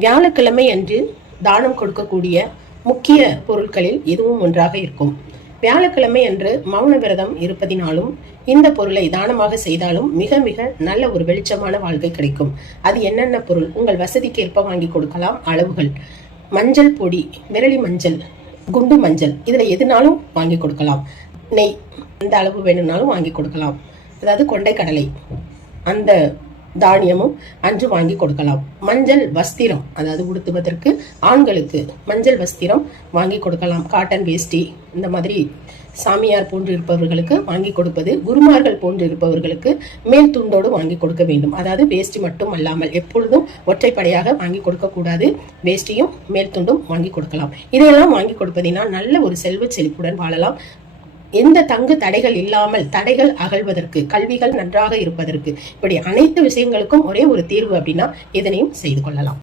வியாழக்கிழமை அன்று தானம் கொடுக்கக்கூடிய முக்கிய பொருட்களில் இதுவும் ஒன்றாக இருக்கும். வியாழக்கிழமை அன்று மௌன விரதம் இருப்பதினாலும் இந்த பொருளை தானமாக செய்தாலும் மிக மிக நல்ல ஒரு வெளிச்சமான வாழ்க்கை கிடைக்கும். அது என்னென்ன பொருள் உங்கள் வசதிக்கு ஏற்ப வாங்கி கொடுக்கலாம். அளவுகள்: மஞ்சள் பொடி, விரலி மஞ்சள், குண்டு மஞ்சள், இதுல எதுனாலும் வாங்கி கொடுக்கலாம். நெய் அந்த அளவு வேணும்னாலும் வாங்கி கொடுக்கலாம். அதாவது கொண்டை கடலை அந்த தானியமும் அன்று வாங்கி கொடுக்கலாம். மஞ்சள் வஸ்திரம், அதாவது உடுத்துவதற்கு ஆண்களுக்கு மஞ்சள் வஸ்திரம் வாங்கி கொடுக்கலாம். காட்டன் வேஷ்டி இந்த மாதிரி சாமியார் போன்று இருப்பவர்களுக்கு வாங்கி கொடுப்பது, குருமார்கள் போன்று இருப்பவர்களுக்கு மேல் துண்டோடு வாங்கி கொடுக்க வேண்டும். அதாவது வேஷ்டி மட்டும் அல்லாமல் எப்பொழுதும் ஒற்றைப்படையாக வாங்கி கொடுக்க கூடாது. வேஷ்டியும் மேல் துண்டும் வாங்கி கொடுக்கலாம். இதையெல்லாம் வாங்கி கொடுப்பதினால் நல்ல ஒரு செல்வ செழிப்புடன் வாழலாம். எந்த தங்கு தடைகள் இல்லாமல், தடைகள் அகழ்வதற்கு, கல்விகள் நன்றாக இருப்பதற்கு, இப்படி அனைத்து விஷயங்களுக்கும் ஒரே ஒரு தீர்வு அப்படின்னா இதனையும் செய்து கொள்ளலாம்.